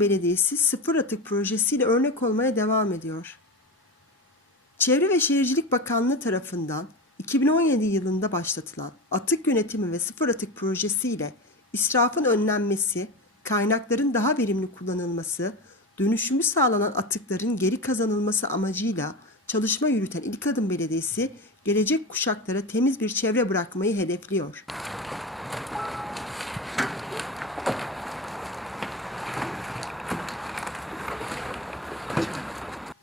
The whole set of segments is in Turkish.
Belediyesi sıfır atık projesiyle örnek olmaya devam ediyor. Çevre ve Şehircilik Bakanlığı tarafından 2017 yılında başlatılan atık yönetimi ve sıfır atık projesiyle israfın önlenmesi, kaynakların daha verimli kullanılması, dönüşümü sağlanan atıkların geri kazanılması amacıyla çalışma yürüten İlk Adım Belediyesi, gelecek kuşaklara temiz bir çevre bırakmayı hedefliyor.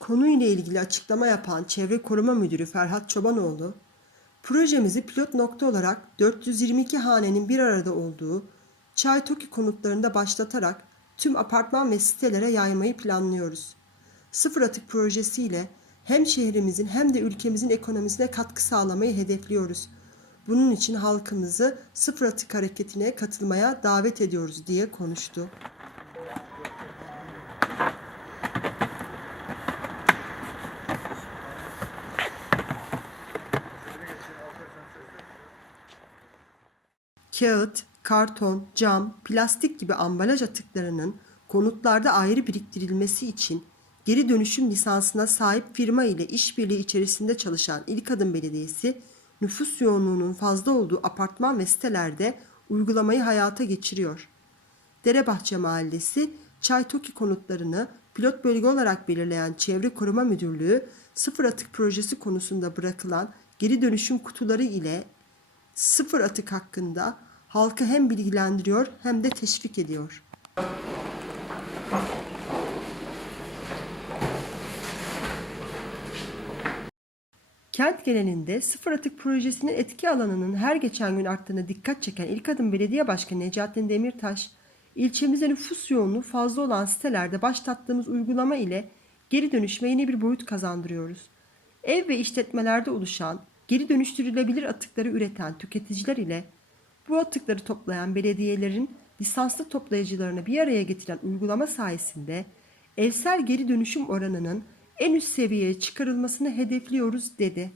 Konuyla ilgili açıklama yapan Çevre Koruma Müdürü Ferhat Çobanoğlu, projemizi pilot nokta olarak 422 hanenin bir arada olduğu Çay Toki konutlarında başlatarak tüm apartman ve sitelere yaymayı planlıyoruz. Sıfır atık projesiyle hem şehrimizin hem de ülkemizin ekonomisine katkı sağlamayı hedefliyoruz. Bunun için halkımızı sıfır atık hareketine katılmaya davet ediyoruz diye konuştu. Kağıt, karton, cam, plastik gibi ambalaj atıklarının konutlarda ayrı biriktirilmesi için geri dönüşüm lisansına sahip firma ile işbirliği içerisinde çalışan İlk Adım Belediyesi, nüfus yoğunluğunun fazla olduğu apartman ve sitelerde uygulamayı hayata geçiriyor. Derebahçe Mahallesi, Çaytoki konutlarını pilot bölge olarak belirleyen Çevre Koruma Müdürlüğü, sıfır atık projesi konusunda bırakılan geri dönüşüm kutuları ile sıfır atık hakkında halkı hem bilgilendiriyor hem de teşvik ediyor. Kent genelinde sıfır atık projesinin etki alanının her geçen gün arttığına dikkat çeken İlk Adım Belediye Başkanı Necatin Demirtaş, ilçemizde nüfus yoğunluğu fazla olan sitelerde başlattığımız uygulama ile geri dönüşme yeni bir boyut kazandırıyoruz. Ev ve işletmelerde oluşan, geri dönüştürülebilir atıkları üreten tüketiciler ile bu atıkları toplayan belediyelerin lisanslı toplayıcılarını bir araya getiren uygulama sayesinde evsel geri dönüşüm oranının en üst seviyeye çıkarılmasını hedefliyoruz dedi.